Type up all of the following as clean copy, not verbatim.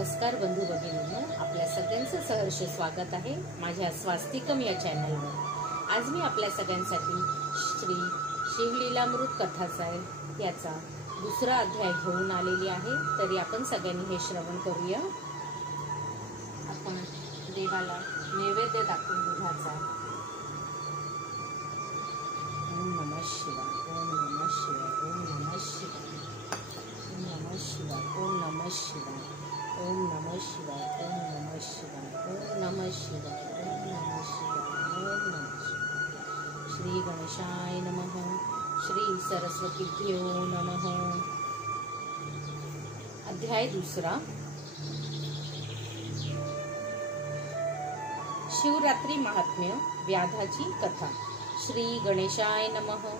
नमस्कार बंधू भगिनींनो, आपल्या सगळ्यांचं सहर्ष स्वागत आहे माझ्या स्वास्तिकम या चॅनलवर। आज मी आपल्या सगळ्यांसाठी श्री शिवलीलामृत कथाचा याचा दुसरा अध्याय घेऊन आलेली आहे। तरी आपण सगळ्यांनी हे श्रवण करूया। आपण देवाला नैवेद्य दाखवून दुधाचा ओम नमः शिवाय, ओम नमः शिवाय, ओम नमः शिवाय, ओम नमः शिवाय, ओम नमः शिवाय, ओम नमः शिवाय, ओम नमः शिवाय, ओम नमः शिवाय, ओम नमः शिवाय, ओम नमः शिवाय। श्री गणेशाय नमः, श्री सरस्वतीभ्यो नमः। अध्याय दुसरा। शिवरात्री महात्म्य व्याधाची कथा। श्री गणेशाय नमः।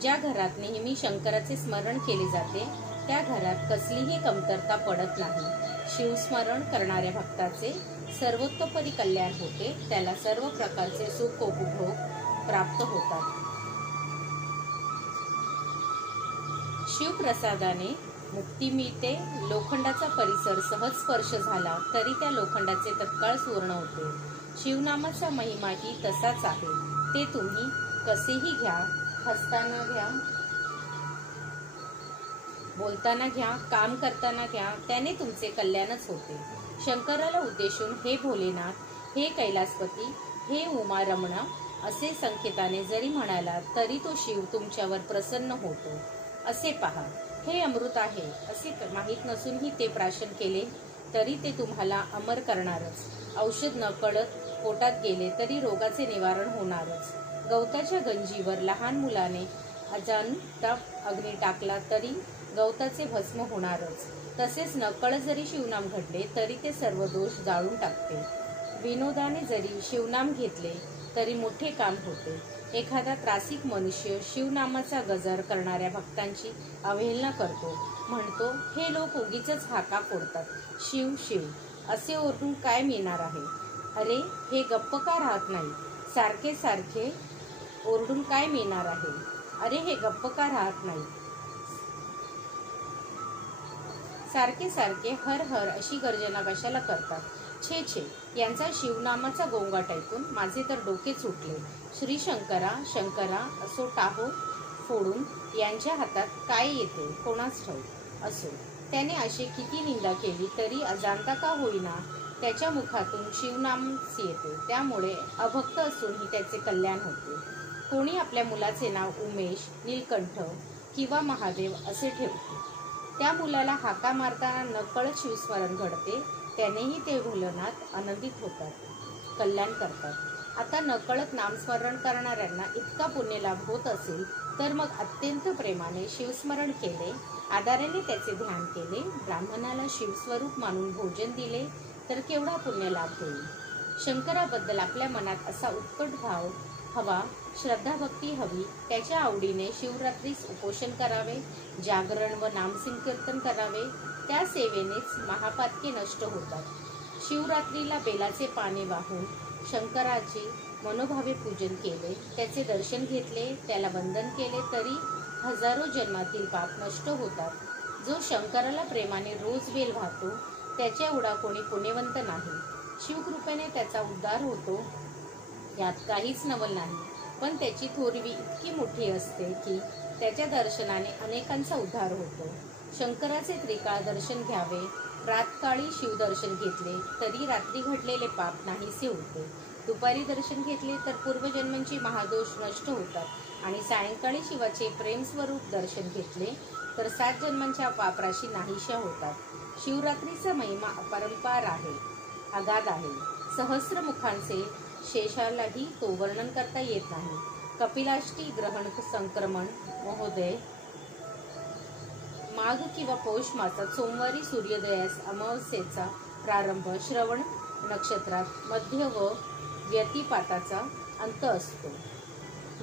ज्या घरात नेहमी शंकराचे स्मरण केले जाते त्या घरात कसलीही कमतरता पडत नाही। शिवस्मरण करणाऱ्या भक्ताचे सर्वतोपरी कल्याण होते, त्याला सर्व प्रकारचे सुख उपभोग प्राप्त होतात। शिवप्रसादाने मुक्ती मिळते। लोखंडाचा परिसर सहज स्पर्श झाला तरी त्या लोखंडाचे तत्काळ सुवर्ण होते। शिवनामाचा महिमाही तसाच आहे। ते तुम्ही कसेही घ्या, हसताना घ्या, बोलताना घ्या, काम करताना घ्या, त्याने तुमचे कल्याणच होते। शंकराला उद्देशून हे भोलेनाथ, हे कैलासपती, हे उमारमणा असे संकेताने जरी म्हणाला तरी तो शिव तुमच्यावर प्रसन्न होतो। असे पहा, हे अमृत आहे असे माहीत नसूनही ते प्राशन केले तरी ते तुम्हाला अमर करणारच। औषध न कळत पोटात गेले तरी रोगाचे निवारण होणारच। गवताच्या गंजीवर लहान मुलाने अजाणता अग्नी टाकला तरी गवताचे भस्म होणारच। तसेच नकळत जरी शिवनाम घडले तरी ते सर्व दोष जाळून टाकते। विनोदाने जरी शिवनाम घेतले तरी मोठे काम होते। एखादा त्रासिक मनुष्य शिवनामाचा गजर करणाऱ्या भक्तांची अवहेलना करतो, म्हणतो हे लोक उगीचच हाका फोडतात, शिव शिव असे ओरडून काय मिळणार आहे। अरे हे गप्प का राहत नाही, सारखे सारखे ओरडून काय मिळणार आहे। अरे हे गप्प का राहत नाही, सारखे सारखे हर हर अशी गर्जना कशाला करतात। छे छे, यांचा शिवनामाचा गोंगाट ऐकून माझे तर डोके सुटले। श्री शंकरा शंकरा असो टाहो फोडून यांच्या हातात काय येते कोणास ठाऊक। असो, त्याने अशी किती निंदा केली तरी अजाणता का होईना त्याच्या मुखातून शिवनामच येते, त्यामुळे अभक्त असूनही त्याचे कल्याण होते। कोणी आपल्या मुलाचे नाव उमेश, नीलकंठ किंवा महादेव असे ठेवते, त्या मुलाला हाका मारताना नकळत शिवस्मरण घडते, त्यानेही ते भोलेनाथ आनंदित होतात, कल्याण करतात। आता नकळत नामस्मरण करणाऱ्यांना इतका पुण्यलाभ होत असेल तर मग अत्यंत प्रेमाने शिवस्मरण केले, आदराने त्याचे ध्यान केले, ब्राह्मणाला शिवस्वरूप मानून भोजन दिले तर केवढा पुण्यलाभ होईल। शंकराबद्दल आपल्या मनात असा उत्कट भाव हवा, श्रद्धा भक्ती हवी। त्याच्या आवडीने शिवरात्रीस उपोषण करावे, जागरण व नामसंकीर्तन करावे, त्या सेवेनेच महापातके नष्ट होतात। शिवरात्रीला बेलाचे पाने वाहून शंकराचे मनोभावे पूजन केले, त्याचे दर्शन घेतले, त्याला वंदन केले तरी हजारो जन्मातील पाप नष्ट होतात। जो शंकराला प्रेमाने रोज बेल वाहतो त्याच्या एवढा कोणी पुण्यवंत नाही। शिवकृपेने त्याचा उद्धार होतो यात काहीच नवल नाही, पण त्याची थोरवी इतकी मोठी असते की त्याच्या दर्शनाने अनेकांचा उद्धार होतो। शंकराचे त्रिकाळ दर्शन घ्यावे, रातकाळी शिवदर्शन घेतले तरी रात्री घडलेले पाप नाहीसे होते, दुपारी दर्शन घेतले तर पूर्वजन्मांची महादोष नष्ट होतात आणि सायंकाळी शिवाचे प्रेमस्वरूप दर्शन घेतले तर 7 जन्मांच्या पापराशी नाहीशा होतात। शिवरात्रीचा महिमा अपरंपार आहे, अगाध आहे। सहस्र मुखांचे शेषालाही तो वर्णन करता येत नाही। कपिलाष्टी ग्रहण संक्रमण महोदय माघ किंवा पौष मासात सोमवारी सूर्योदयास अमावस्येचा प्रारंभ, श्रवण नक्षत्रात मध्य व व्यतिपाताचा अंत असतो,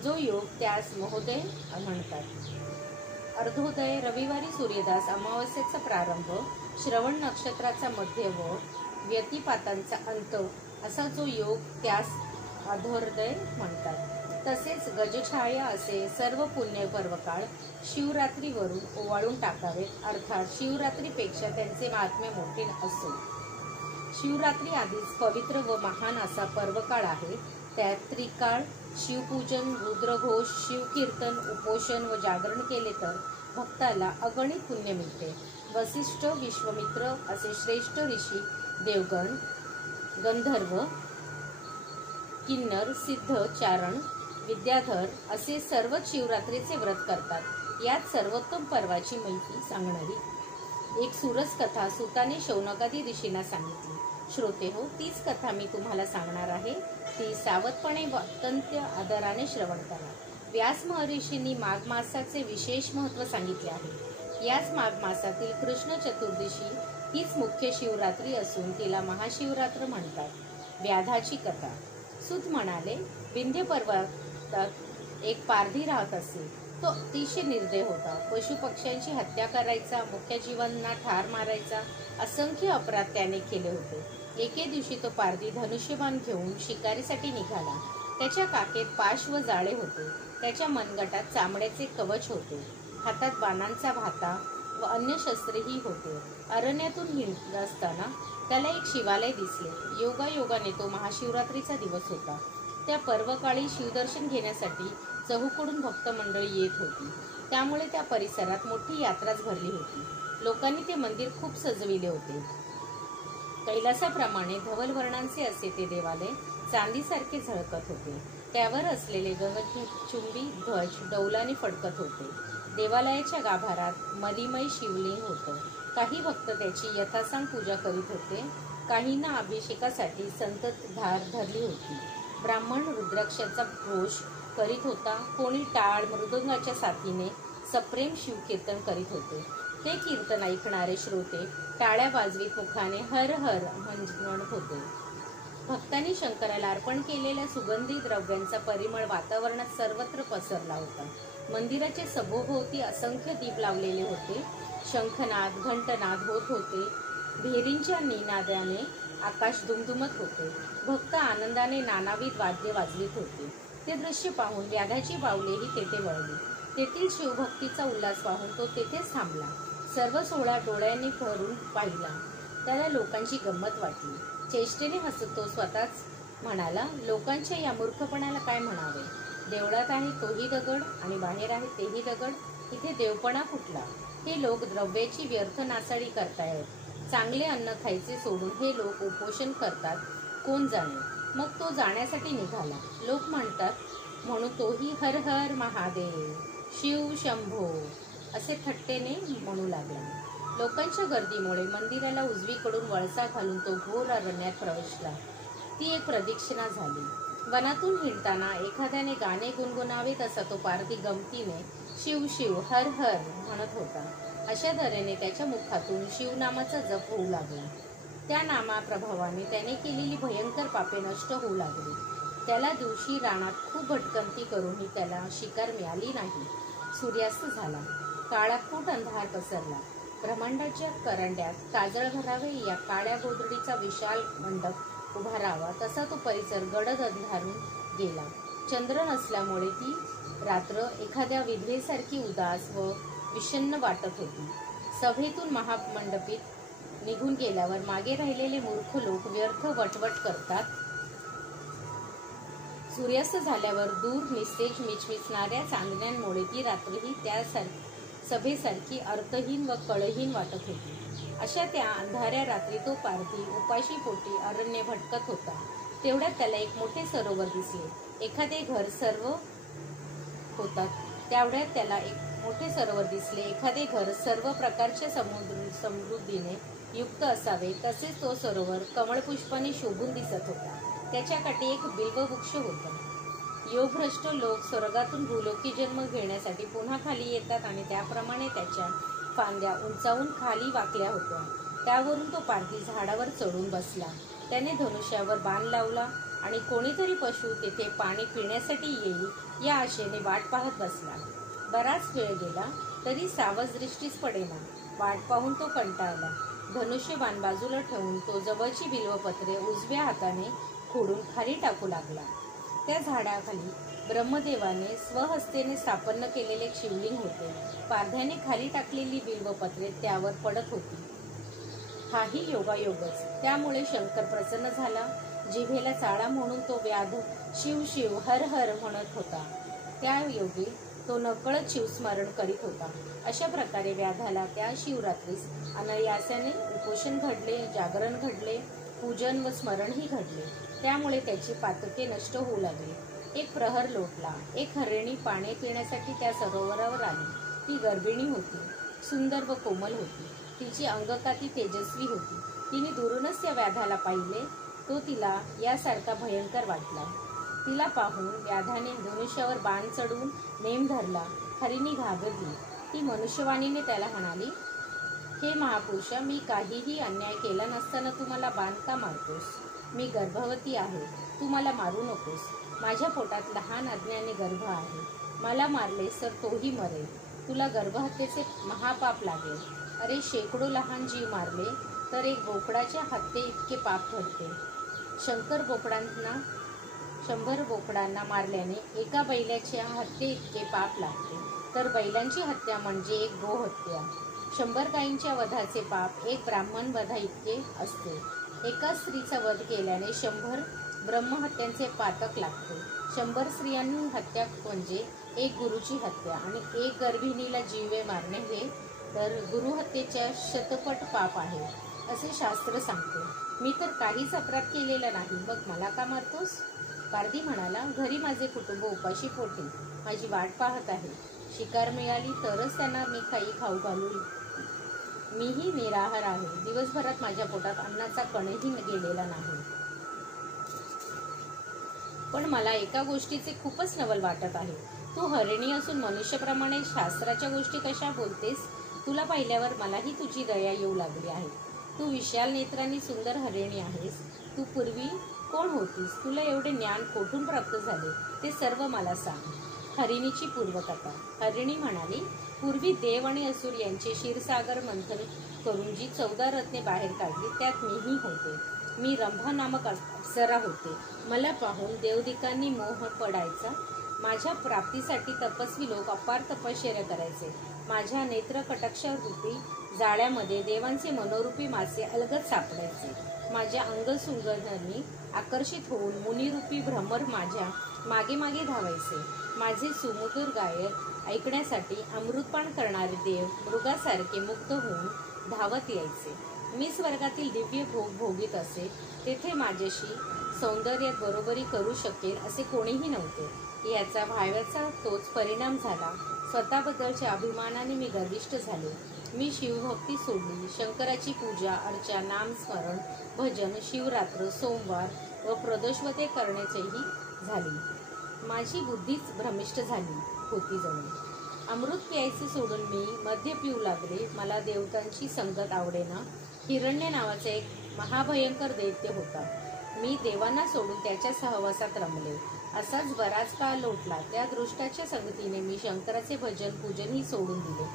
जो योग त्यास महोदय म्हणतात। अर्धोदय रविवारी सूर्योदयास अमावस्येचा प्रारंभ, श्रवण नक्षत्राचा मध्य व व्यतिपातांचा अंत असा जो योग त्यास अधोर्दय म्हणतात। तसेच गजछाया असे सर्व पुण्य पर्वकाळ शिवरात्रीवरून ओवाळून टाकावेत, अर्थात शिवरात्रीपेक्षा त्यांचे महात्म्य मोठे असो। शिवरात्री आधीच पवित्र व महान असा पर्वकाळ आहे. त्यात त्रिकाळ शिवपूजन, रुद्रघोष, शिवकीर्तन, उपोषण व जागरण केले तर भक्ताला अगणित पुण्य मिळते. वसिष्ठ, विश्वामित्र असे श्रेष्ठ ऋषी, देवगण, गंधर्व, किन्नर, सिद्ध, चारण, विद्याधर असे सर्वच शिवरात्रीचे व्रत करतात. यात सर्वोत्तम पर्वाची माहिती सांगणारी एक सुरस कथा सुताने शौनकादी ऋषींना सांगितली. श्रोते हो, तीच कथा मी तुम्हाला सांगणार आहे. ती सावधपणे अत्यंत आदराने श्रवण करा. व्यास महर्षींनी माघ मासाचे विशेष महत्त्व सांगितले आहे. याच माघ मासातील कृष्ण चतुर्दशी हीच मुख्य शिवरात्री असून तिला महाशिवरात्र म्हणतात. व्याधाची कथा. सूत म्हणाले, विंध्य पर्वतात एक पारधी राहत असे. तो अतिशय निर्दय होता. पशुपक्ष्यांची हत्या करायचा, मुख्य जीवांना ठार मारायचा, असंख्य अपराध त्याने केले होते. एके दिवशी तो पारधी धनुष्यबाण घेऊन शिकारीसाठी निघाला. त्याच्या काखेत पाश व जाळे होते. त्याच्या मनगटात चामड्याचे कवच होते. हातात बाणांचा भाता व अन्य शस्त्रेही होते. अरण्यातून हिंडत असताना त्याला एक शिवालय दिसले. योगायोगाने तो महाशिवरात्रीचा दिवस होता. त्या पर्वकाळी शिवदर्शन घेण्यासाठी चहूकडून भक्त मंडळी येत होती. त्यामुळे त्या परिसरात मोठी यात्राच भरली होती. लोकांनी ते मंदिर खूप सजविले होते. कैलासाप्रमाणे धवल वर्णांचे असे ते देवालय चांदीसारखे झळकत होते. त्यावर असलेले गगनचुंबी ध्वज डौलाने फडकत होते. देवालयाच्या गाभारात मलिमय शिवलिंग होतं. काही भक्त त्याची यथासांग पूजा करीत होते. काहींना अभिषेकासाठी संततधार धरली होती. ब्राह्मण रुद्राक्षाचा घोष करीत होता. कोणी टाळ मृदंगाच्या साथीने सप्रेम शिवकीर्तन करीत होते. ते कीर्तन ऐकणारे श्रोते टाळ्या वाजवीत मुखाने हर हर म्हणत होते. भक्तांनी शंकराला अर्पण केलेल्या सुगंधी द्रव्यांचा परिमळ वातावरणात सर्वत्र पसरला होता. मंदिराच्या सभोवती असंख्य दीप लावलेले होते. शंखनाद, घंटनाद होत होते. भेरींच्या निनादाने आकाश दुमदुमत होते. भक्त आनंदाने नानाविध वाद्य वाजवित होते. ते दृश्य पाहून व्याधाची पावलेही तेथे वळली. तेथील शिवभक्तीचा उल्हास पाहून तो तेथेच थांबला. सर्व सोहळा डोळ्यांनी भरून पाहिला. त्याला लोकांची गंमत वाटली. चेष्टेने हसत तो स्वतःच म्हणाला, लोकांच्या या मूर्खपणाला काय म्हणावे. देवळात आहे तोही दगड आणि बाहेर आहे तेही दगड. इथे देवपणा कुठला. हे लोक द्रव्याची व्यर्थ नासाडी करतायत. चांगले अन्न खायचे सोडून हे लोक उपोषण करतात. कोण जाणे. मग तो जाण्यासाठी निघाला. लोक म्हणतात म्हणून तोही हर हर महादेव, शिव शंभो असे थट्टेने म्हणू लागला. लोकांच्या गर्दीमुळे मंदिराला उजवीकडून वळसा घालून तो घोर अरण्यात प्रवेशला. ती एक प्रदक्षिणा झाली. वनातून हिंडताना एखाद्याने गाणे गुणगुणावे तसा तो पारधी गमतीने शिव शिव हर हर म्हणत होता. अशा तऱ्हेने त्याच्या मुखातून शिवनामाचा जप होऊ लागला. त्या नामाप्रभावाने त्याने केलेली भयंकर पापे नष्ट होऊ लागली. त्याला दिवशी रानात खूप भटकंती करूनही त्याला शिकार मिळाली नाही. सूर्यास्त झाला. काळाकुट अंधार पसरला. ब्रह्मांडाच्या करंड्यात काजळ भरावे या काळ्या गोधडीचा विशाल मंडप उभा राहावा तसा तो परिसर गडद अंधारून गेला. चंद्र नसल्यामुळे ती रात्र एखाद्या विधवेसारखी उदास व विषण्ण वाटत होती. सभेतून महामंडपीत निघून गेल्यावर मागे राहिलेले मूर्ख लोक व्यर्थ वटवट करतात. सूर्यास्त झाल्यावर दूर निस्तेज मिचमिचणाऱ्या चांदण्यांमुळे ती रात्रही त्या सभेसारखी अर्थहीन व कळहीन वाटत होती. अशा त्या अंधाऱ्या रात्री तो पारधी उपाशी पोटी अरण्य भटकत होता. तेवढ्यात त्याला एक मोठे सरोवर दिसले. एखादे घर सर्व प्रकारच्या समृद्धीने युक्त असावे तसेच तो सरोवर कमळपुष्पाने शोभून दिसत होता. त्याच्या काठी एक बिल्ववृक्ष होता. योगभ्रष्ट लोक स्वर्गातून भूलोकी जन्म घेण्यासाठी पुन्हा खाली येतात आणि त्याप्रमाणे त्याच्या फांद्या उंचावून खाली वाकल्या होत्या. त्यावरून तो पारधी झाडावर चढून बसला. त्याने धनुष्यावर बाण लावला आणि कोणीतरी पशु तेथे पाणी पिण्यासाठी येईल या आशेने वाट पाहत बसला. बराच वेळ गेला तरी सावज दृष्टीच पडेना. वाट पाहून तो कंटाळला. धनुष्यबाण बाजूला ठेवून तो जवळची बिल्वपत्रे उजव्या हाताने खोडून खाली टाकू लागला. त्या झाडाखाली ब्रह्मदेवाने स्वहस्तेने स्थापन केलेले एक शिवलिंग होते. पारध्याने खाली टाकलेली बिल्वपत्रे त्यावर पडत होती. हाही योगायोगच. त्यामुळे शंकर प्रसन्न झाला. जिभेला चाळा म्हणून तो व्याध शिव शिव हर हर म्हणत होता. त्या योगी तो नकळत शिवस्मरण करीत होता. अशा प्रकारे व्याधाला त्या शिवरात्रीस अनायासाने उपोषण घडले, जागरण घडले, पूजन व स्मरणही घडले. त्यामुळे त्याची पातके नष्ट होऊ लागली. एक प्रहर लोटला. एक हरिणी पाणी पिण्यासाठी त्या सरोवरावर आली. ती गर्भिणी होती, सुंदर व कोमल होती. तिची अंगकाती तेजस्वी होती. तिने दुरूनच त्या व्याधाला पाहिले. तो तिला यासारखा भयंकर वाटला. तिला पाहून व्याधाने धनुष्यावर बाण चढवून नेम धरला. हरिणी घाबरली. ती मनुष्यवाणीने त्याला म्हणाली, हे महापुरुषा, मी काहीही अन्याय केला नसताना तू मला बाण का मारतोस? मी गर्भवती आहे. तू मला मारू नकोस. माझ्या पोटात लहान अज्ञानी गर्भ आहे. मला मारलेस तर तोही मरेल. तुला गर्भहत्येचे महापाप लागेल. अरे, शेकडो लहान जीव मारले तर एक बोकडाच्या हत्ये इतके पाप घडते. 100 बोकडांना मारल्याने एका बैलाच्या हत्ये इतके पाप लागते. तर बैलांची हत्या म्हणजे एक गोहत्या. 100 गायींच्या वधाचे पाप एक ब्राह्मण वधा इतके असते. एका स्त्रीचा वध केल्याने 100 ब्रह्महत्यांचे पातक लागते. 100 स्त्रियांनी हत्या म्हणजे एक गुरुची हत्या, आणि एक गर्भिणीला जीवे मारणे हे तर गुरुहत्येच्या शतपट पाप आहे, असे शास्त्र सांगते. मी तर काहीच अपराध केलेला नाही, मग मला का मारतोस? पारधी म्हणाला, घरी माझे कुटुंब उपाशी पोटी माझी वाट पाहत आहे. शिकार मिळाली तरच त्यांना मी काही खाऊ घालू. मीही निराहार आहे. दिवसभरात माझ्या पोटात अन्नाचा कणही गेलेला नाही. पण मला एका गोष्टीचे खूपच नवल वाटत आहे. तू हरिणी असून मनुष्यप्रमाणे शास्त्राच्या गोष्टी कशा बोलतेस? तुला पाहिल्यावर मलाही तुझी दया येऊ लागली आहे. तू विशाल नेत्रांनी सुंदर हरिणी आहेस. तू पूर्वी कोण होतीस? तुला एवढे ज्ञान कोठून प्राप्त झाले ते सर्व मला सांग. हरिणीची पूर्वकथा. हरिणी म्हणाली, पूर्वी देव आणि असुर यांचे क्षीरसागर मंथन करून जी 14 रत्ने बाहेर काढली त्यात मीही होते. मी रंभा नामक अप्सरा होते. मला पाहून देवदिकांनी मोह पडायचा. माझ्या प्राप्तीसाठी तपस्वी लोक अपार तपश्चर्या करायचे. माझ्या नेत्रकटाक्ष रूपी जाळ्यामध्ये देवांचे मनोरूपी मासे अलगद सापडायचे. माझ्या अंगसुंगधांनी आकर्षित होऊन मुनिरूपी भ्रमर माझ्या मागे मागे धावायचे. माझे सुमधुर गायन ऐकण्यासाठी अमृतपान करणारे देव मृगासारखे मुक्त होऊन धावत यायचे. मी स्वर्गातील दिव्य भोग भोगीत असे. तेथे माझ्याशी सौंदर्यात बरोबरी करू शकेल असे कोणीही नव्हते. याचा भाव्याचा तोच परिणाम झाला. स्वतःबद्दलच्या अभिमानाने मी गर्विष्ठ झाले. मी शिवभक्ती सोडली. शंकराची पूजा अर्चा, नामस्मरण, भजन, शिवरात्र, सोमवार व प्रदोषवते करण्याचीही झाली. माझी बुद्धीच भ्रमिष्ट झाली होती जणू. अमृत प्यायचे सोडून मी मद्य पिऊ लागले. मला देवतांची संगत आवडेना. हिरण्य नावाचा एक महाभयंकर दैत्य होता. मी देवांना सोडून त्याच्या सहवासात रमले. असाच बराच काळ लोटला. त्या दृष्टाच्या संगतीने मी शंकराचे भजन पूजनही सोडून दिले.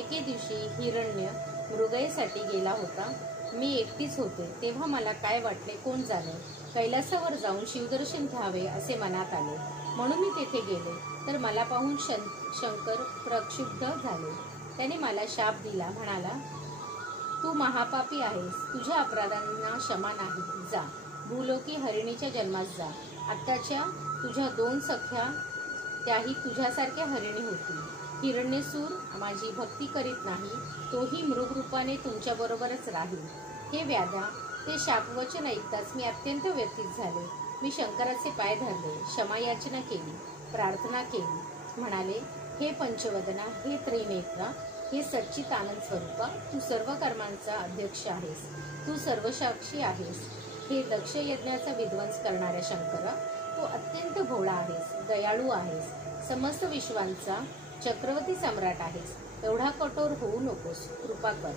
एके दिवशी हिरण्य मृगयेसाठी गेला होता. मी एकटीच होते. तेव्हा मला काय वाटले कोण जाणे. कैलासावर जाऊन शिवदर्शन घ्यावे असे मनात आले. म्हणून मी तेथे गेले तर मला पाहून शंकर प्रक्षुब्ध झाले. त्याने मला शाप दिला. म्हणाला, तू महापापी आहेस. तुझ्या अपराधांना क्षमा नाही. जा, भूलोकी हरिणीच्या जन्मास जा. आत्ताच्या तुझ्या 2 सख्या त्याही तुझ्यासारख्या हरिणी होती. हिरण्यसूर माझी भक्ती करीत नाही. तोही मृगरूपाने तुमच्याबरोबरच राहील. हे व्याधा, ते शापवचन ऐकताच मी अत्यंत व्यथित झाले. मी शंकराचे पाय धरले. क्षमायाचना केली. प्रार्थना केली. म्हणाले, हे पंचवदना, हे त्रिनेत्रा, हे सच्चिदानंद स्वरूपा, तू सर्व कर्मांचा अध्यक्ष आहेस. तू सर्वसाक्षी आहेस. हे दक्ष यज्ञाचा विध्वंस करणाऱ्या शंकरा, तू अत्यंत भोळा आहेस, दयाळू आहेस, समस्त विश्वांचा चक्रवर्ती सम्राट आहेस. एवढा कठोर होऊ नकोस. कृपा कर.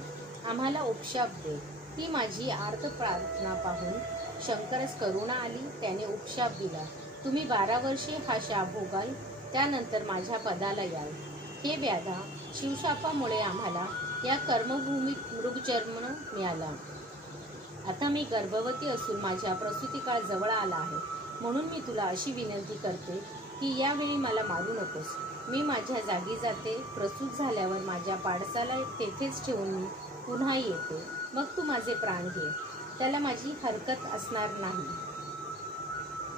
आम्हाला उपशाप दे. ती माझी आर्त प्रार्थना पाहून शंकरास करुणा आली. त्याने उपशाप दिला. तुम्ही 12 वर्षे हा शाप भोगाल. त्यानंतर माझ्या पदाला याल. हे व्याधा, शिवशापामुळे आम्हाला या कर्मभूमीत मृगजन्म मिळाला. आता मी गर्भवती असून माझ्या प्रसूतिकाळ जवळ आला आहे. म्हणून मी तुला अशी विनंती करते की यावेळी मला मारू नकोस. मी माझ्या जागी जाते. प्रसूत झाल्यावर माझ्या पाडसाला तेथेच ठेवून मी पुन्हा येते. मग तू माझे प्राण घे, त्याला माझी हरकत असणार नाही.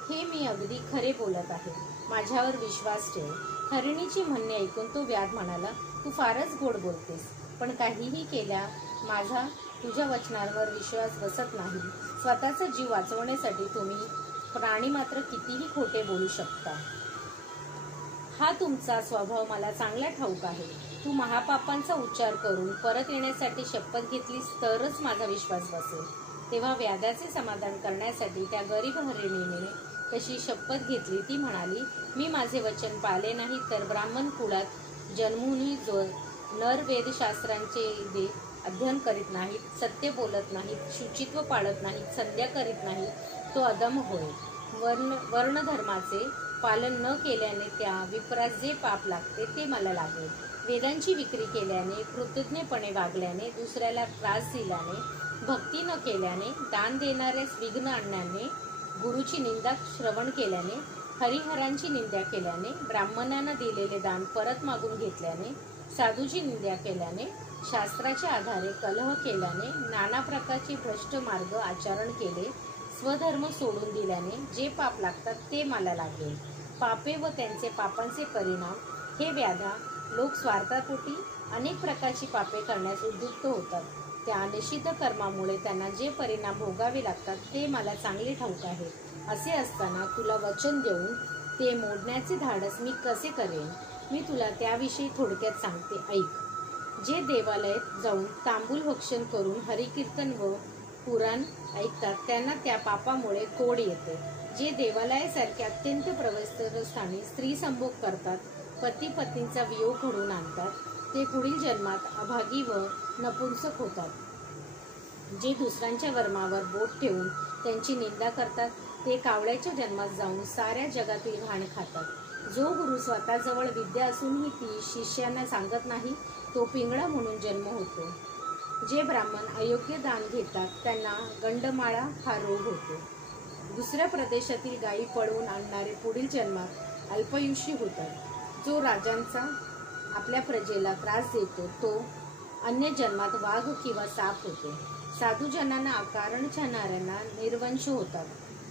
हे मी अगदी खरे बोलत आहे, माझ्यावर विश्वास ठेव. हरिणीची म्हणणे ऐकून तो व्याध म्हणाला, तू फारच गोड बोलतेस, पण काहीही केल्या माझा तुझ्या वचनांवर विश्वास बसत नाही. स्वतःचा जीव वाचवण्यासाठी तुम्ही प्राणी मात्र कितीही खोटे बोलू शकता. हा तुमचा स्वभाव मला चांगला ठाऊक आहे. तू महापापांचा उच्चार करून परत येण्यासाठी शपथ घेतलीस तरच माझा विश्वास बसेल. तेव्हा व्याधाचे समाधान करण्यासाठी त्या गरीब हरिणीने कशी शपथ घेतली. ती म्हणाली, मी माझे वचन पाळले नाही तर ब्राह्मण कुळात जन्मूनही जो नर वेदशास्त्रांचे अध्ययन करीत नाहीत, सत्य बोलत नाहीत, शुचित्व पाळत नाहीत, संध्या करीत नाहीत, तो अधम होय. वर्णधर्माचे पालन न केल्याने त्या विप्रास जे पाप लागते ते मला लागेल. वेदांची विक्री केल्याने, कृतज्ञपणे वागल्याने, दुसऱ्याला त्रास दिल्याने, भक्ती न केल्याने, दान देणाऱ्यास विघ्न आणण्याने, गुरुची निंदा श्रवण केल्याने, हरिहरांची निंदा केल्याने, ब्राह्मणांना दिलेले दान परत मागून घेतल्याने, साधूची निंदा केल्याने, शास्त्राच्या आधारे कलह केल्याने, नाना प्रकारचे भ्रष्ट मार्ग आचरण केले, स्वधर्म सोडून दिल्याने जे पाप लागतात ते मला लागेल. पापे व त्यांचे पापांचे परिणाम. हे व्याधा, लोक स्वार्थापोटी अनेक प्रकारची पापे करण्यास उद्युक्त होतात. त्या निषिद्ध कर्मामुळे त्यांना जे परिणाम भोगावे लागतात ते मला चांगले ठाऊक आहे. असे असताना तुला वचन देऊन ते मोडण्याचे धाडस मी कसे करेन? मी तुला त्याविषयी थोडक्यात सांगते, ऐक. जे देवालयात जाऊन तांबूल भक्षण करून हरिकीर्तन व पुराण ऐकतात त्यांना त्या पापामुळे कोड येते. जे देवालयासारख्या अत्यंत पवित्र स्थानी स्त्री संभोग करतात, पती पत्नीचा वियोग घडवून आणतात, ते पुढील जन्मात अभागी व नपुंसक होतात. जे दुसऱ्यांच्या वर्मावर बोट ठेवून त्यांची निंदा करतात ते कावळ्याच्या जन्मात जाऊन साऱ्या जगातील घाण खातात. जो गुरु स्वतःजवळ विद्या असूनही ती शिष्यांना सांगत नाही तो पिंगळा म्हणून जन्म होतो. जे ब्राह्मण अयोग्य दान घेतात त्यांना गंडमाळा हा रोग होतो. दुसऱ्या प्रदेशातील गायी पळवून आणणारे पुढील जन्मात अल्पयुषी होतात. जो राजांचा आपल्या प्रजेला त्रास देतो तो अन्य जन्मात वाघ किंवा साप होतो. साधूजनांना अकारण छळणाऱ्यांना निर्वंश होतात.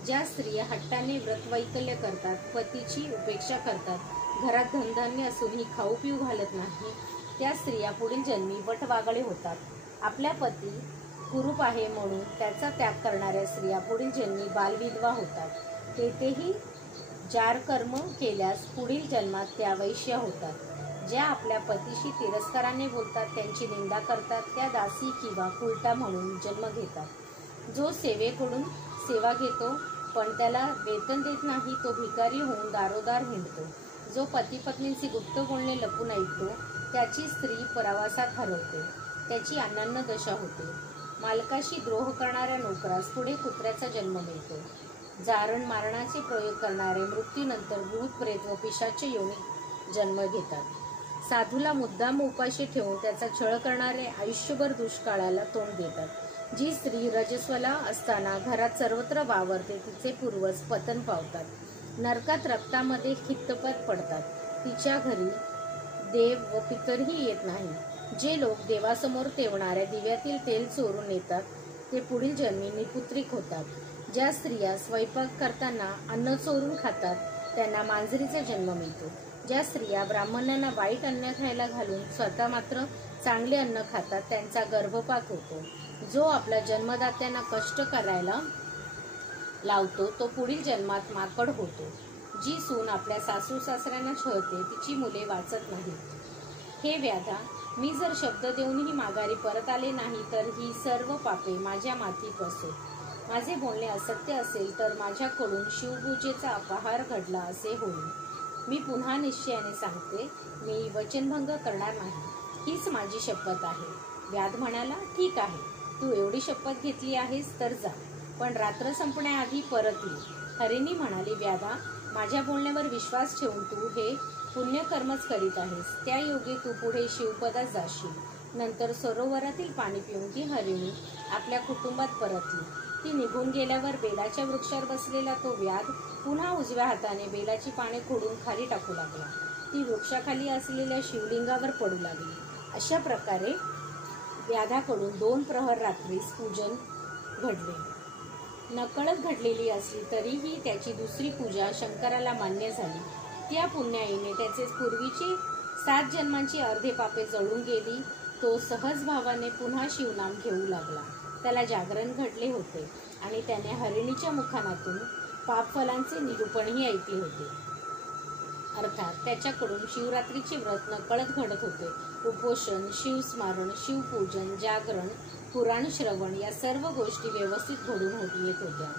ज्या स्त्रिया हट्टाने व्रतवैकल्य करतात, पतीची उपेक्षा करतात, घरात धनधान्य असूनही खाऊ पिऊ घालत नाही, त्या स्त्रिया पुढील जन्मी वटवागळे होतात. आपल्या पती कुरूप आहे म्हणून त्याचा त्याग करणाऱ्या स्त्रिया पुढील जन्मी बालविधवा होतात. तेथेही जार कर्म केल्यास पुढील जन्मात त्या वैश्या होतात. ज्या आपल्या पतीशी तिरस्काराने बोलतात, त्यांची निंदा करतात, त्या दासी किंवा उलटा म्हणून जन्म घेतात. जो सेवेकडून सेवा घेतो पण त्याला वेतन देत नाही तो भिकारी होऊन दारोदार हिंडतो. जो पती पत्नींचे गुप्त बोलणे लपून ऐकतो त्याची स्त्री परावासात हरवते, त्याची अनन्न दशा होते. मालकाशी द्रोह करणाऱ्या नोकरास पुढे कुत्र्याचा जन्म मिळतो. जारण मारणाचे प्रयोग करणारे मृत्यूनंतर भूत प्रेत व पिशाच्य योनी जन्म घेतात. साधूला मुद्दाम उपाशी ठेवून त्याचा छळ करणारे आयुष्यभर दुष्काळाला तोंड देतात. जी स्त्री रजस्वला असताना घरात सर्वत्र वावरते तिचे पूर्वज पतन पावतात, नरकात रक्तामध्ये खित्तपत पडतात. तिच्या घरी देव व पितरही येत नाही. जे लोक देवासमोर तेवणाऱ्या दिव्यातील तेल चोरून नेतात ते पुढील जन्मी निपुत्रिक होतात. ज्या स्त्रिया स्वयंपाक करताना अन्न चोरून खातात त्यांना मांजरीचा जन्म मिळतो. ज्या स्त्रिया ब्राह्मणांना वाईट अन्न खायला घालून स्वतः मात्र चांगले अन्न खातात त्यांचा गर्भपात होतो. जो आपल्या जन्मदात्यांना कष्ट करायला लावतो तो पुढील जन्मात माकड होतो. जी सून आपल्या सासू सासऱ्यांना छळते तिची मुले वाचत नाहीत. हे व्याधा, मी जर शब्द देऊनही माघारी परत आले नाही तर ही सर्व पापे माझ्या माथी बसो. माझे बोलणे असत्य असेल तर माझ्याकडून शिवपूजेचा अपहार घडला असे होईल. मी पुन्हा निश्चयाने सांगते, मी वचनभंग करणार नाही. हीच माझी शपथ आहे. व्याध म्हणाला, ठीक आहे, तू एवढी शपथ घेतली आहेस तर जा, पण रात्र संपण्याआधी परत ये. हरिणी म्हणाली, व्याधा, माझ्या बोलण्यावर विश्वास ठेवून तू हे पुण्यकर्मच करीत आहेस. त्या योगे तू पुढे शिवपदात जाशील. नंतर सरोवरातील पाणी पिऊन ती हरिणी आपल्या कुटुंबात परतली. ती निघून गेल्यावर बेलाच्या वृक्षावर बसलेला तो व्याध पुन्हा उजव्या हाताने बेलाची पाने खोडून खाली टाकू लागला. ती वृक्षाखाली असलेल्या शिवलिंगावर पडू लागली. अशा प्रकारे व्याधाकडून 2 प्रहर रात्रीस पूजन घडले. नकळत घडलेली असली तरीही त्याची दुसरी पूजा शंकराला मान्य झाली. त्या पुण्याईने त्याचे पूर्वीचे 7 जन्मांची अर्धे पापे जळून गेली. तो सहज भावाने पुन्हा शिवनाम घेऊ लागला. त्याला जागरण घडले होते आणि त्याने हरिणीच्या मुखानातून पापफलांचे निरूपणही ऐकले होते. अर्थात त्याच्याकडून शिवरात्रीचे व्रत नकळत घडत होते. उपोषण, शिवस्मरण, शिवपूजन, जागरण, पुराण श्रवण या सर्व गोष्टी व्यवस्थित घडून येत होत्या.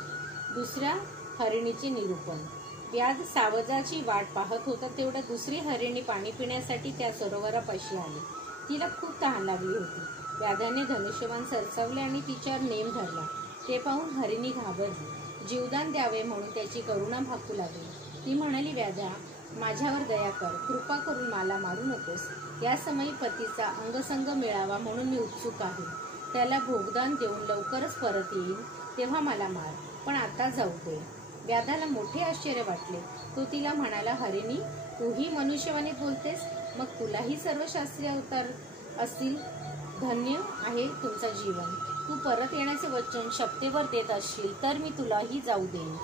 दुसऱ्या हरिणीचे निरूपण. व्याध सावजाची वाट पाहत होता तेवढ्या दुसरी हरिणी पाणी पिण्यासाठी त्या सरोवरापाशी आली. तिला खूप तहान लागली होती. व्याधाने धनुष्यबाण सरसावले आणि तिच्यावर नेम धरला. ते पाहून हरिणी घाबरली. जीवदान द्यावे म्हणून त्याची करुणा भागू लागली. ती म्हणाली, व्याधा, माझ्यावर दया कर, कृपा करून मला मारू नकोस. या समयी पतीचा अंगसंग मिळावा म्हणून मी उत्सुक आहे. त्याला भोगदान देऊन लवकरच परत येईल, तेव्हा मला मार, पण आता जाऊ दे. व्याधाला मोठे आश्चर्य वाटले. तो तिला म्हणाला, हरिणी, तूही मनुष्यवाणी बोलतेस, मग तुलाही सर्व शास्त्रीय अवतार असतील. धन्य आहे तुमचा जीवन. तू परत येण्याचे वचन शपथेवर देत असशील तर मी तुलाही जाऊ देईन.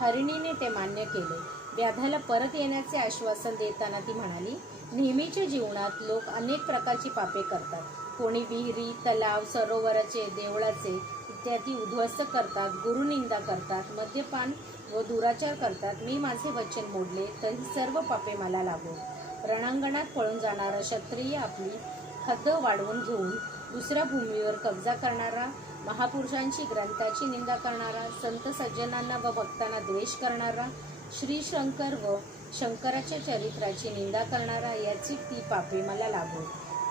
हरिणीने ते मान्य केले. व्याधाला परत येण्याचे आश्वासन देताना ती म्हणाली, नेहमीच्या जीवनात लोक अनेक प्रकारची पापे करतात. कोणी विहिरी, तलाव, सरोवराचे, देवळाचे इत्यादी उद्ध्वस्त करतात, गुरुनिंदा करतात, मद्यपान व दुराचार करतात. मी माझे वचन मोडले तर ही सर्व पापे मला लागो. रणांगणात पळून जाणारा क्षत्रिय आपली हद्द वाढवून घेऊन दुसऱ्या भूमीवर कब्जा करणारा, महापुरुषांची ग्रंथाची निंदा करणारा, संत सज्जनांना व भक्तांना द्वेष करणारा, श्रीशंकर व शंकराच्या चरित्राची निंदा करणारा, याची ती पापे मला लागो.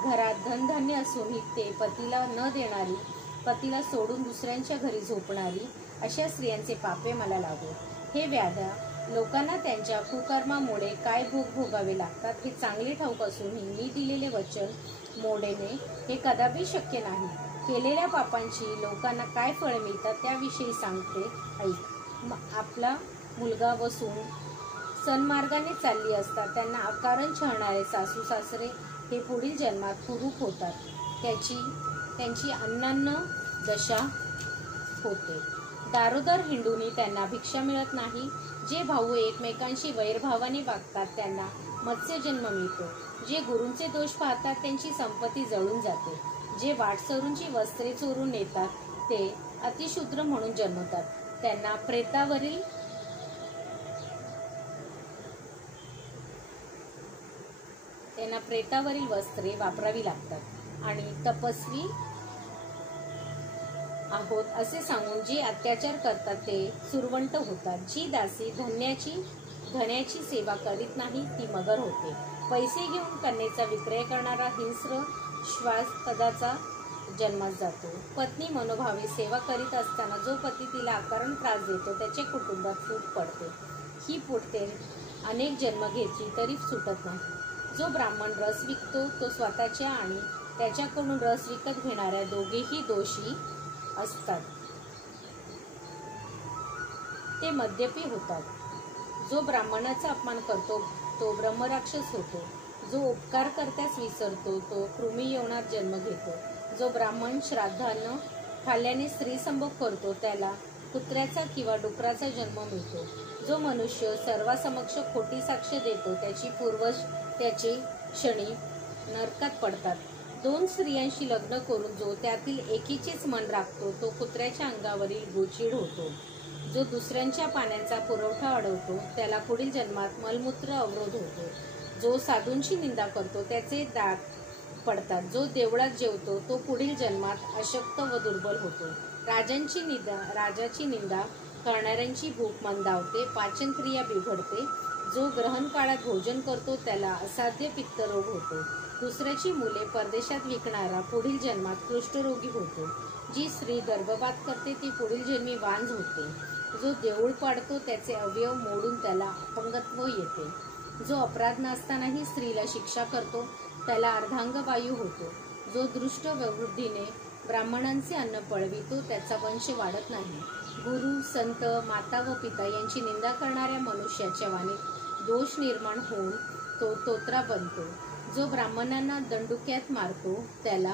घरात धनधान्य असूनही ते पतीला न देणारी, पतीला सोडून दुसऱ्यांच्या घरी झोपणारी अशा स्त्रियांचे पापे मला लागो. हे व्याधा, लोकांना त्यांच्या कुकर्मामुळे काय भोग भोगावे लागतात हे चांगले ठाऊक असूनही मी दिलेले वचन मोडणे हे कदापि शक्य नाही. केलेल्या पापांची लोकांना काय फळ मिळतात त्याविषयी सांगते, ऐक. आपला मुलगा व सून सन्मार्गाने चालली असतात त्यांना अकारण छळणारे सासू सासरे हे पुढील जन्मात कुरूप होतात. त्यांची अन्नान्न दशा होते. दारोदार हिंडूनही त्यांना भिक्षा मिळत नाही. जे भाऊ एकमेकांशी वैरभावाने वागतात त्यांना मत्स्यजन्म मिळतो. जे गुरूंचे दोष पाहतात त्यांची संपत्ती जळून जाते. जे वाटसरूंची वस्त्रे चोरून नेतात ते अतिशूद्र म्हणून जन्मतात. त्यांना प्रेतावरील वस्त्रे वापरावी लागतात आणि तपस्वी आहोत असे सांगून जे अत्याचार करतात ते सुरवंट होतात. जी दासी धन्याची सेवा करीत नाही ती मगर होते. पैसे घेऊन कन्येचा विक्रय करणारा हिंस्र श्वासपदाचा जन्मास जातो. पत्नी मनोभावे सेवा करीत असताना जो पती तिला अकारण त्रास देतो त्याच्या कुटुंबात फूट पडते. ही फूटते अनेक जन्म घेतली तरी सुटत नाही. जो ब्राह्मण रस विकतो तो स्वतःच्या आणि त्याच्याकडून रस विकत घेणाऱ्या दोघेही दोषी असतात. ते मद्यपी होतात. जो ब्राह्मणाचा अपमान करतो तो ब्रह्मराक्षस होतो. जो उपकार करत्यास विसरतो तो कृमी यवनात जन्म घेतो. जो ब्राह्मण श्राद्धान्न खाल्ल्याने स्त्रीसंभोग करतो त्याला कुत्र्याचा किंवा डुकराचा जन्म मिळतो. जो मनुष्य सर्वासमक्ष खोटी साक्ष देतो त्याची पूर्वज त्याचे क्षणी नरकात पडतात. 2 स्त्रियांशी लग्न करून जो त्यातील एकीचेच मन राखतो तो कुत्र्याच्या अंगावरील गोचीड होतो. जो दुसऱ्यांच्या पाण्याचा पुरवठा अडवतो त्याला पुढील जन्मात मलमूत्र अवरोध होतो. जो साधूंची निंदा करतो त्याचे दात पडतात. जो देवळात जेवतो तो पुढील जन्मात अशक्त व दुर्बल होतो. राजाची निंदा करणाऱ्यांची भूक मंदावते, पाचनक्रिया बिघडते. जो ग्रहण काळात भोजन करतो त्याला असाध्य पित्तरोग होतो. दुसऱ्याची मुले परदेशात विकणारा पुढील जन्मात कुष्ठरोगी होतो. जी स्त्री गर्भपात करते ती पुढील जन्मी वांझ होते. जो देऊळ पाडतो त्याचे अवयव मोडून त्याला अपंगत्व येते. जो अपराध नसतानाही स्त्रीला शिक्षा करतो त्याला अर्धांगवायू होतो. जो दृष्ट वृद्धीने ब्राह्मणांचे अन्न पळवितो त्याचा वंश वाढत नाही. गुरु, संत, माता व पिता यांची निंदा करणाऱ्या मनुष्याच्या वाणीत दोष निर्माण होऊन तो तोत्रा बनतो. जो ब्राह्मणांना दंडुक्यात मारतो त्याला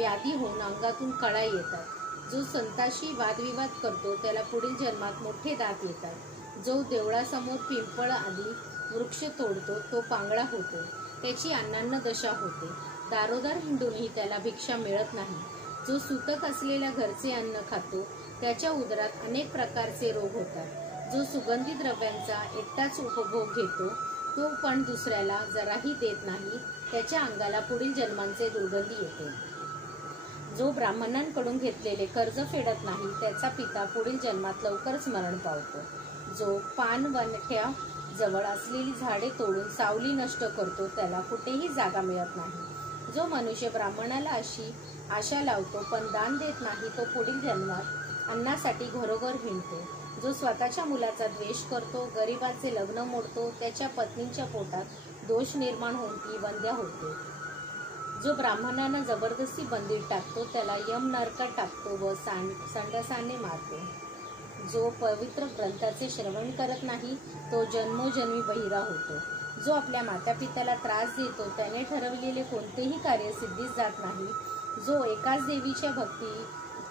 व्याधी होऊन अंगातून कळा येतात। जो संताशी वादविवाद करतो त्याला पुढील जन्मात मोठे दात येतात। जो देवळासमोर पिंपळ आदी वृक्ष तोडतो तो पांगळा होतो, त्याची अन्नान्न दशा होते। दारोदार हिंडूनही त्याला भिक्षा मिळत नाही। जो सूतक असलेल्या घरचे अन्न खातो त्याच्या उदरात अनेक प्रकारचे रोग होतात। जो सुगंधी द्रव्यांचा एकटाच उपभोग घेतो तो पण दुसऱ्याला जराही देत नाही, त्याच्या अंगाला पुढील जन्मांचे दुर्गंधी येते। जो ब्राह्मणांकडून घेतलेले कर्ज फेडत नाही त्याचा पिता पुढील जन्मात लवकरच मरण पावतो। जो पानवणठ्या जवळ असलेली झाडे तोडून सावली नष्ट करतो त्याला कुठेही जागा मिळत नाही। जो मनुष्य ब्राह्मणाला अशी आशा लावतो पण दान देत नाही तो पुढील जन्मात अन्नासाठी घरोघर हिंडतो। जो स्वतःच्या मुलाचा द्वेष करतो, गरिबाचे लग्न मोडतो, त्याच्या पत्नीच्या पोटात दोष निर्माण होऊन ती वंध्या होते। जो ब्राह्मणांना जबरदस्ती बंदीत टाकतो त्याला यम नरकात टाकतो व संडासाने मारतो। जो पवित्र ग्रंथाचे श्रवण करत नाही तो जन्मोजन्मी बहिरा होतो। जो आपल्या मातापित्याला त्रास देतो त्याने ठरवलेले कोणतेही कार्य सिद्धीस जात नाही। जो एकाच देवीच्या भक्ती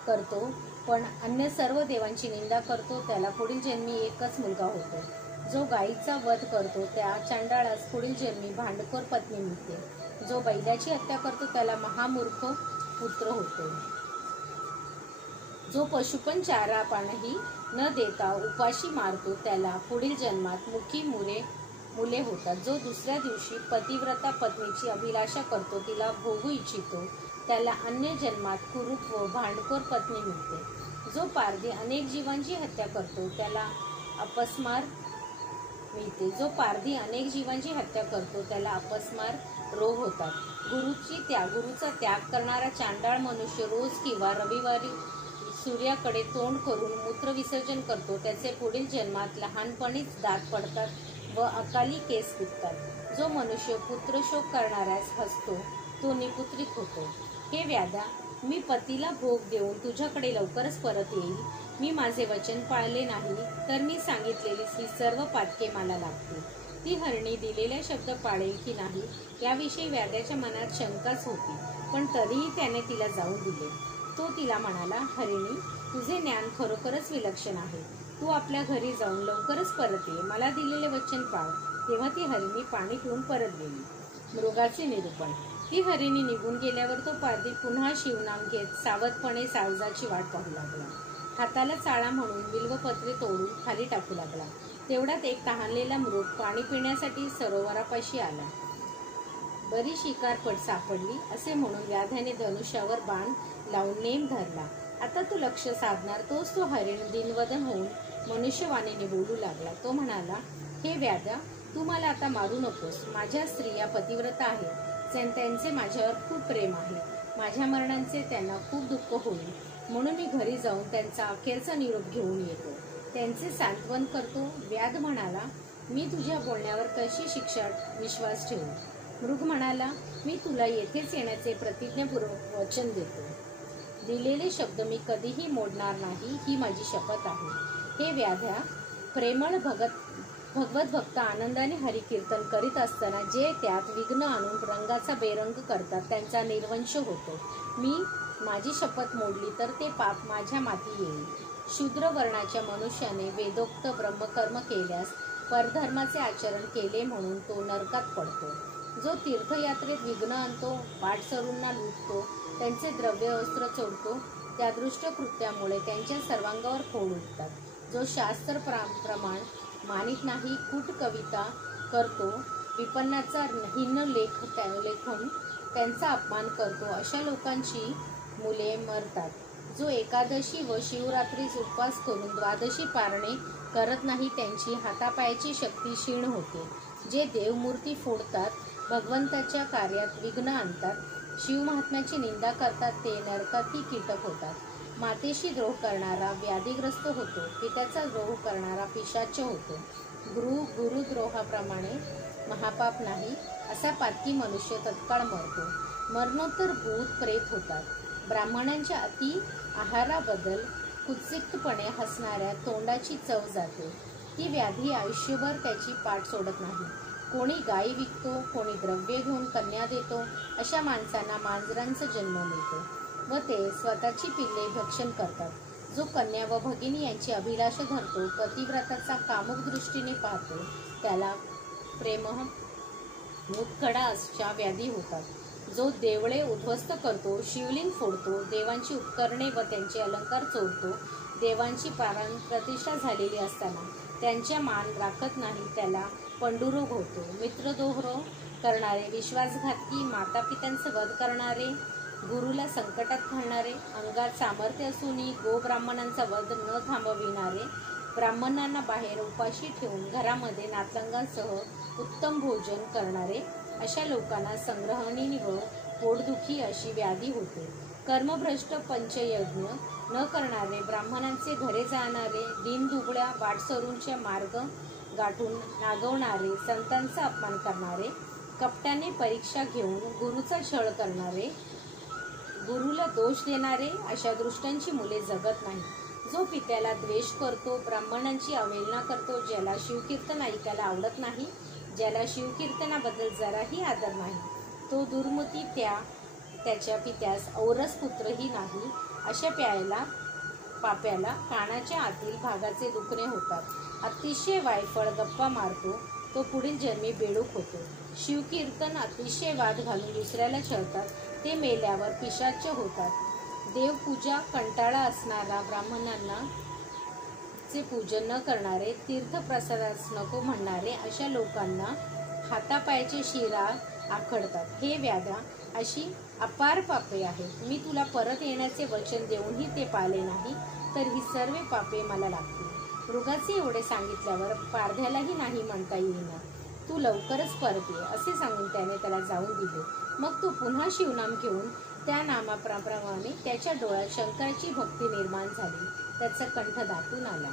करतो पण अन्य सर्व देवांची निंदा करतो त्याला पुढील जन्मी एकच मुलगा होतो। जो गायीचा वध करतो त्या चांडाळास पुढील जन्मी भांडखोर पत्नी मिळते। जो बैलाची हत्या करतो त्याला महामूर्ख पुत्र होतो। जो पशुपण चारा पाणही न देता उपाशी मारतो त्याला पुढील जन्मात मुखी मुले होतात। जो दुसऱ्या दिवशी पतिव्रता पत्नीची अभिलाषा करतो तिला भोगू इच्छितो त्याला अन्य जन्मात कुरूप व भांडखोर पत्नी मिळते। जो पारधी अनेक जीवांची हत्या करतो त्याला अपस्मार मिळते। जो पारधी अनेक जीवांची हत्या करतो त्याला अपस्मार रोग होतात। गुरुचा त्याग करणारा चांडाळ मनुष्य रोज किंवा रविवारी सूर्याकडे तोंड करून मूत्र विसर्जन करतो त्याचे पुढील जन्मात लहानपणीच दात पडतात व अकाली केस पिकतात। जो मनुष्य पुत्रशोक करणाऱ्यास हसतो तो निपुत्रिक होतो। हे व्याधा, मी पतीला भोग देऊन तुझ्याकडे लवकरच परत येईल। मी माझे वचन पाळले नाही तर मी सांगितलेली ही सर्व पातके मला लागतील। ती हरणी दिलेला शब्द पाळेल की नाही याविषयी व्याध्याच्या मनात शंकाच होती, पण तरीही त्याने तिला जाऊ दिले। तो तिला म्हणाला, हरिणी, तुझे ज्ञान खरोखरच विलक्षण आहे। तू आपल्या घरी जाऊन लवकरच परत ये, मला दिलेले वचन पाळ। तेव्हा ती हरिणी पाणी पिऊन परत गेली। मृगाचे निरूपण। ती हरिणी निघून गेल्यावर तो पारधी पुन्हा शिवनाम घेत सावधपणे सावजाची वाट पाहू लागला। हाताला चाळा म्हणून बिल्वपत्रे तोडून खाली टाकू लागला। तेवढ्यात एक तहानलेला मृग पाणी पिण्यासाठी सरोवरापाशी आला। बरी शिकारपट सापडली असे म्हणून व्याध्याने धनुष्यावर बाण लावून नेम धरला। आता तू लक्ष साधणार तोच तो हरिण दिनवदन होऊन मनुष्यवाणीने बोलू लागला। तो म्हणाला, हे व्याध्या, तू मला आता मारू नकोस। माझ्या स्त्रिया पतिव्रता आहेत, त्यांचे माझ्यावर खूप प्रेम आहे। माझ्या मरणाचे त्यांना खूप दुःख होईल, म्हणून मी घरी जाऊन त्यांचा अखेरचा निरोप घेऊन येतो, त्यांचे सांत्वन करतो। व्याध म्हणाला, मी तुझ्या बोलण्यावर कशी विश्वास ठेवू? मृग म्हणाला, मी तुला येथेच येण्याचे प्रतिज्ञापूर्वक वचन देतो। दिलेले शब्द मी कधीही मोडणार नाही, ही माझी शपथ आहे। हे व्याध्या, प्रेमळ भगवत भक्त आनंदाने हरिकीर्तन करीत असताना जे त्यात विघ्न आणून रंगाचा बेरंग करतात त्यांचा निर्वंश होतो। मी माझी शपथ मोडली तर ते पाप माझ्या माथी येईल। शूद्र वर्णाच्या मनुष्याने वेदोक्त ब्रह्मकर्म केल्यास परधर्माचे आचरण केले म्हणून तो नरकात पडतो। जो तीर्थयात्रेत विघ्न आणतो, पाठसरूंना लुटतो, त्यांचे द्रव्य वस्त्र चोरतो, त्या दृष्ट कृत्यामुळे त्यांच्या सर्वांगावर फोड उठतात। जो शास्त्र प्रमाण मानित नाही, कूट कविता करतो, विपन्नाचा हीन लेखन त्यांचा अपमान करतो, अशा लोकांची मुले मरतात। जो एकादशी व शिवरात्रीस उपवास करून द्वादशी पारणे करत नाही त्यांची हातापायाची शक्ती क्षीण होते। जे देवमूर्ती फोडतात, भगवंताच्या कार्यात विघ्न आणतात, शिवमहात्म्याची निंदा करतात ते नरकाती कीटक होतात। मातेशी द्रोह करणारा व्याधिग्रस्त होतो, पित्याचा द्रोह करणारा पिशाच्य होतो। गुरुद्रोहाप्रमाणे महापाप नाही, असा पातकी मनुष्य तत्काळ मरतो। मरणोत्तर भूत प्रेत होतात। ब्राह्मणांच्या अति आहाराबद्दल कुत्सितपणे हसणाऱ्या तोंडाची चव जाते। ती व्याधी आयुष्यभर त्याची पाठ सोडत नाही। कोणी गायी विकतो, कोणी द्रव्य घेऊन कन्या देतो, अशा माणसांना मांजरांचा जन्म मिळतो। व ते स्वतःची पिल्ले भक्षण करतात. जो कन्या व भगिनी यांची अभिलाषा धरतो, पतिव्रताचा कामुक दृष्टीने पाहतो, त्याला प्रेम मुतखडा अशा व्याधी होतात. जो देवळे उद्ध्वस्त करतो, शिवलिंग फोडतो, देवांची उपकरणे व त्यांचे अलंकार चोरतो, देवांची प्रतिष्ठा झालेली असताना त्यांच्या मान राखत नाही, त्याला पंडुरोग होतो. मित्रद्रोह करणारे, विश्वासघातकी, मातापित्यांचा वध करणारे, गुरुला संकटात घालणारे, अंगात सामर्थ्य असूनही गोब्राह्मणांचा वध न थांबविणारे, ब्राह्मणांना बाहेर उपाशी ठेवून घरामध्ये नातलंगांसह उत्तम भोजन करणारे, अशा लोकांना संग्रहणी व पोटदुखी अशी व्याधी होते. कर्मभ्रष्ट, पंचयज्ञ न करणारे, ब्राह्मणांचे घरे जाणारे, दीनदुबळ्या वाटसरूंच्या मार्ग गाठून नागवणारे, संतांचा अपमान करणारे, कपटाने परीक्षा घेऊन गुरुचा छळ करणारे, गुरुला दोष देणारे, अशा दुष्टांची मुले जगत नाही. जो पित्याला द्वेष करतो, ब्राह्मणांची अवहेलना करतो, ज्याला शिवकीर्तन ऐकायला आवडत नाही, ज्याला शिवकीर्तनाबद्दल जराही आदर नाही, तो दुर्मती, त्याच्या पित्यास औरस पुत्रही नाही, अशा पाप्याला कानाच्या आतील भागाचे दुखणे होतात. अतिशय वायफळ गप्पा मारतो, तो पुढील जन्मी बेडूक होतो. शिवकीर्तन अतिशय वाद घालून दुसऱ्याला छळतात, ते मेल्यावर पिशाच्य होतात. देवपूजा कंटाळा असणारा, ब्राह्मणांना चे पूजन न करणारे, तीर्थप्रसादास नको म्हणणारे, अशा लोकांना हातापायाचे शिरा आखडतात. हे व्याधा, अशी अपार पापे आहेत. मी तुला परत येण्याचे वचन देऊनही ते पाळले नाही, तर ही सर्व पापे मला लागतील. मृगाचे एवढे सांगितल्यावर पारध्यालाही नाही म्हणता येईना. तू लवकरच परत ये, असे सांगून त्याने त्याला जाऊन दिले. मग तो पुन्हा शिवनाम घेऊन त्या नामाप्रमाणे त्याच्या डोळ्यात शंकराची भक्ती निर्माण झाली. त्याचा कंठ दाटून आला,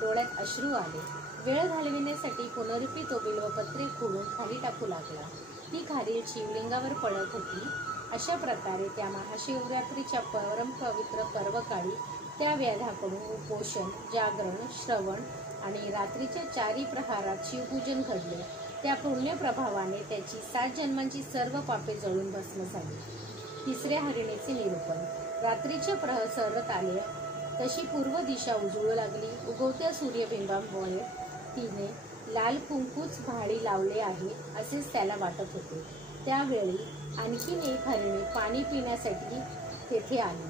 डोळ्यात अश्रू आले. वेळ घालविण्यासाठी पुनरुपी तो बिल्वपत्रे खोडून खाली टाकू लागला. ती खाली शिवलिंगावर पडत होती. अशा प्रकारे त्या महाशिवरात्रीच्या परमपवित्र पर्वकाळी त्या व्याधाकडून उपोषण, जागरण, श्रवण आणि रात्रीच्या 4 प्रहारात शिवपूजन घडले. त्या पुण्यप्रभावाने त्याची 7 जन्मांची सर्व पापे जळून भस्म झाली. 3ऱ्या हरिणीचे निरूपण. रात्रीचे प्रहर सरत आले तशी पूर्व दिशा उजळू लागली. उगवत्या सूर्यबिंबामुळे तिने लाल कुंकूच भाळी लावले आहे असेच त्याला वाटत होते. त्यावेळी आणखीन एक हरिणी पाणी पिण्यासाठी तेथे आली.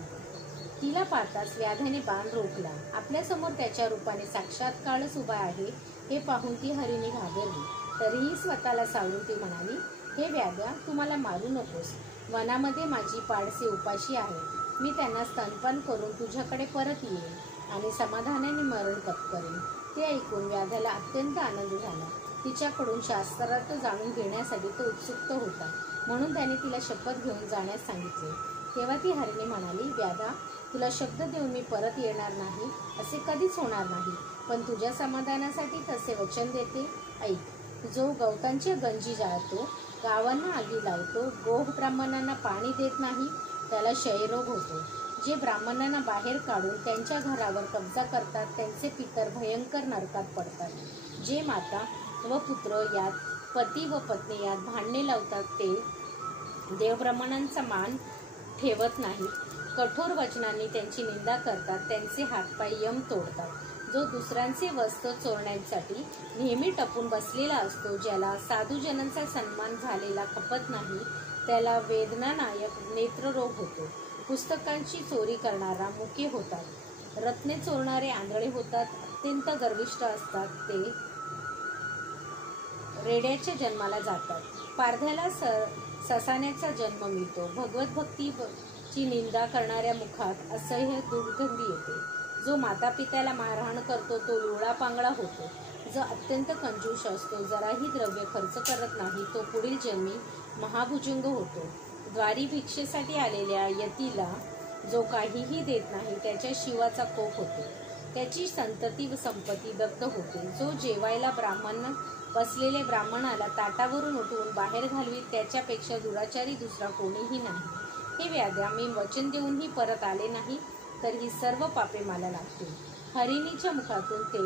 तिला पाहताच व्याधाने बाण रोखला. आपल्यासमोर त्याच्या रूपाने साक्षात काळच उभा आहे हे पाहून ती हरिणी घाबरली. तरीही स्वतःला सावरून ती म्हणाली, हे व्याधा, तू मला मारू नकोस. वनामध्ये माझी पाडसे उपाशी आहेत. मी त्यांना स्तनपान करून तुझ्याकडे परत येईन आणि समाधानाने मरण पत्करेन. ते ऐकून व्याधाला अत्यंत आनंद झाला. तिच्याकडून शास्त्रार्थ जाणून घेण्यासाठी तो उत्सुक होता, म्हणून त्याने तिला शपथ घेऊन जाण्यास सांगितले. तेव्हा ती हरिणी म्हणाली, व्याधा, तुला शब्द देऊन मी परत येणार नाही असे कधीच होणार नाही, पण तुझ्या समाधानासाठी तसे वचन देते. ऐक. जो गवतांच्या गंजी जाळतो, गावांना आगी लावतो, गोह ब्राह्मणांना पाणी देत नाही, त्याला क्षयरोग होतो. जे ब्राह्मणांना बाहेर काढून त्यांच्या घरावर कब्जा करतात, त्यांचे पितर भयंकर नरकात पडतात. जे माता व पुत्र यात, पती व पत्नी यात भांडणे लावतात, ते देवब्राह्मणांचा मान ठेवत नाहीत. कठोर वचनांनी त्यांची निंदा करतात, त्यांचे हातपाय यम तोडतात. जो दुसऱ्यांचे वस्त्र चोरण्यासाठी नेहमी टपून बसलेला असतो, ज्याला साधूजनांचा सन्मान झालेला खपत नाही, त्याला वेदनानायक नेत्ररोग होतो. पुस्तकांची चोरी करणारा मुके होतात, रत्ने चोरणारे आंधळे होतात, अत्यंत गर्विष्ठ असतात, ते रेड्याच्या जन्माला जातात. पारध्याला ससाण्याचा जन्म मिळतो. भगवत भक्तीची निंदा करणाऱ्या मुखात असह्य दुर्गंधी येते. जो मातापित्याला मारहाण करतो तो लुळा पांगळा होतो. जो अत्यंत कंजूष असतो, जराही द्रव्य खर्च करत नाही, तो पुढील जन्मी महाभुजंग होतो. द्वारी भिक्षेसाठी आलेल्या यतीला जो काहीही देत नाही, त्याच्या शिवाचा कोप होतो. त्याची संतती व संपत्ती दत्त होते. जो जेवायला बसलेले ब्राह्मणाला ताटावरून उठवून बाहेर घालवीत, त्याच्यापेक्षा दुराचारी दुसरा कोणीही नाही. हे व्याध्या, मी वचन देऊनही परत आले नाही, तर ही सर्व पापे मला लागतील. हरिणीच्या मुखातून ते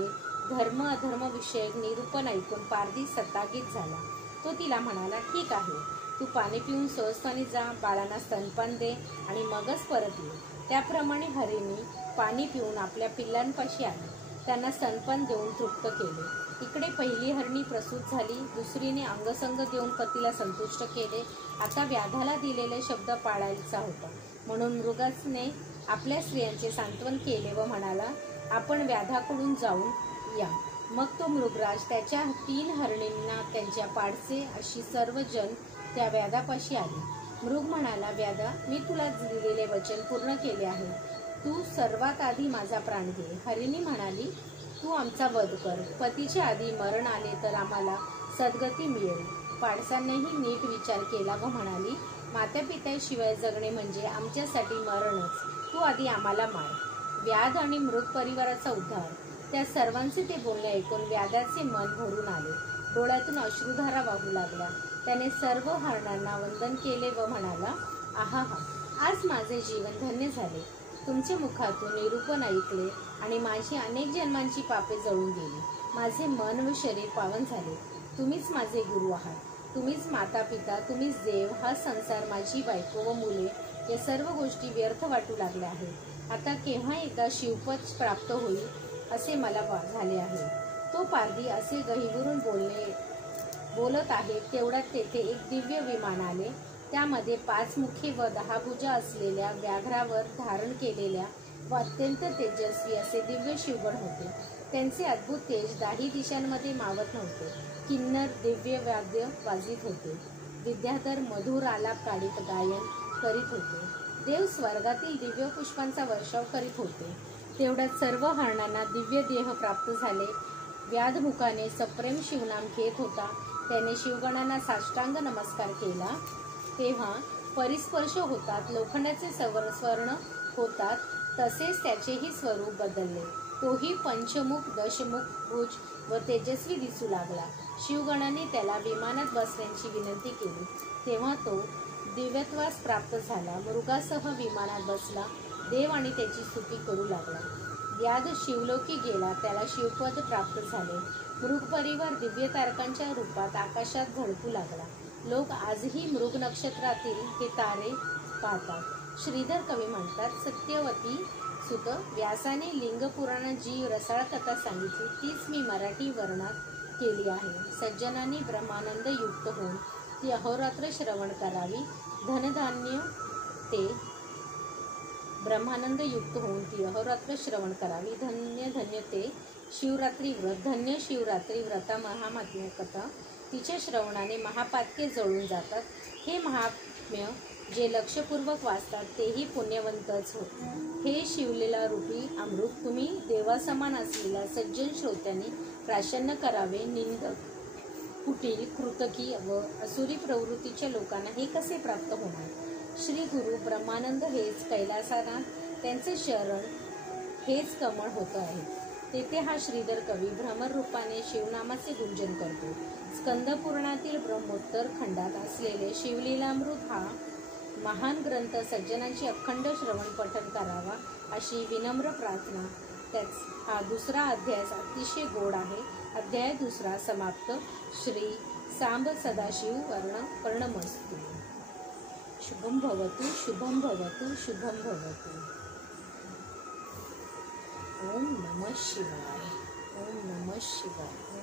धर्म अधर्म विषयक निरूपण ऐकून पारधी सत्तागीत झाला. तो तिला म्हणाला, ठीक आहे, तू पाणी पिऊन स्वस्थानी जा, बाळांना स्तनपान दे आणि मगच परत ये. त्याप्रमाणे हरीने पाणी पिऊन आपल्या पिल्लांपाशी आली. त्यांना स्तनपान देऊन तृप्त केले. इकडे पहिली हरणी प्रसूत झाली. दुसरीने अंगसंग देऊन पतीला संतुष्ट केले. आता व्याधाला दिलेले शब्द पाळायचा होता, म्हणून मृगाने आपल्या स्त्रियांचे सांत्वन केले व म्हणाला, आपण व्याधाकडून जाऊन या. मग तो मृगराज त्याच्या 3 हरणींना त्यांच्या पाडचे अशी सर्व जन त्या व्याधापाशी आले. मृग म्हणाला, व्याधा, मी तुला दिलेले वचन पूर्ण केले आहे. तू सर्वात आधी माझा प्राण घे. हरिणी म्हणाली, तू आमचा वध कर. पतीच्या आधी मरण आले तर आम्हाला सद्गती मिळेल. पाडसांनीही नीट विचार केला व म्हणाली, मातापित्याशिवाय जगणे म्हणजे आमच्यासाठी मरणच. तू आधी आम्हाला मार. व्याध आणि मृग परिवाराचा उद्धार. त्या सर्वांचे ते बोलणे ऐकून व्याधाचे मन भरून आले. डोळ्यातून अश्रुधारा वाहू लागल्या. त्याने सर्व हरणांना वंदन केले व म्हणाला, आहाहा, आज माझे जीवन धन्य झाले. तुमच्या मुखातून निरूपण ऐकले आणि माझी अनेक जन्मांची पापे जळून गेली. माझे मन व शरीर पावन झाले. तुम्हीच माझे गुरु आहात. तुम्हीच माता पिता, तुम्हीच देव. हा संसार, माझी बायको व मुले या सर्व गोष्टी व्यर्थ वाटू लागल्या आहेत. आता केव्हा एकदा शिवपद प्राप्त होईल असे मला झाले आहे. तो पारधी असे गहिवरून बोलत आहे. तेवढ्यात तेथे एक दिव्य विमान आले. त्यामध्ये 5 मुखे व 10 भुजा असलेल्या व्याघ्रावर धारण केलेल्या व अत्यंत तेजस्वी असे दिव्य शिवगण होते. त्यांचे अद्भुत तेज 10 दिशांमध्ये मावत नव्हते. किन्नर दिव्य वाद्य वाजित होते. विद्याधर मधुर आलाप काढीत गायन करीत होते. देव स्वर्गातील दिव्य पुष्पांचा वर्षाव करीत होते. तेवढ्यात सर्व हरणांना दिव्य देह प्राप्त झाले. व्याधमुखाने सप्रेम शिवनाम घेत होता. त्याने शिवगणांना साष्टांग नमस्कार केला. तेव्हा परिस्पर्श होतात, लोखंडाचे स्वर्ण होतात, तसेच त्याचेही स्वरूप बदलले. तोही पंचमुख, दशमुख, भुज व तेजस्वी दिसू लागला. शिवगणाने त्याला विमानात बसण्याची विनंती केली. तेव्हा तो दिव्यत्वास प्राप्त झाला. मृगासह विमानात बसला. देव आणि त्याची स्तुती करू लागला. व्याध शिवलोकी गेला. त्याला शिवपद प्राप्त झाले. मृग परिवार दिव्य तारकांच्या रूपात आकाशात झळकू लागला. लोक आजही मृग नक्षत्रातील हे तारे पाहतात. श्रीधर कवी म्हणतात, सत्यवती सुत व्यासाने लिंगपुराणात जी रसाळ कथा सांगितली तीच मी मराठी वर्णात केली आहे. सज्जनांनी ब्रह्मानंद युक्त होऊन ती अहोरात्र श्रवण करावी. धनधान्य ते ब्रह्मानंद युक्त होऊन ती अहोरात्र श्रवण करावी. धन्य धन्य ते शिवरात्री व्रत. धन्य शिवरात्री व्रता महात्म्य कथा. तिच्या श्रवणाने महापातके जळून जातात. हे महात्म्य जे लक्षपूर्वक वाचतात तेही पुण्यवंतच होत. हे शिवलीला रूपी अमृत तुम्ही देवासमान असलेल्या सज्जन श्रोत्यांनी प्राशन्य करावे. निंदक, कुटील, कृतकी व असुरी प्रवृत्तीच्या लोकांना हे कसे प्राप्त होणार? श्री गुरु ब्रह्मानंद हेच कैलासनाथ, त्यांचे शरण हेच कमळ होत आहे. तेथे हा श्रीधर कवी भ्रमर रूपाने शिवनामाचे गुंजन करतो. स्कंदपुराणातील ब्रह्मोत्तर खंडात असलेले शिवलीलामृत हा महान ग्रंथ सज्जनांची अखंड श्रवण पठण करावा अशी विनम्र प्रार्थना. हा 2रा अध्याय अतिशय गोड आहे. अध्याय 2 समाप्त. श्री सांब सदाशिव वर्णमस्तु. शुभम भवतु, शुभम भवतु, शुभम भवतु. ओम नमः शिवाय. ओम नमः शिवाय.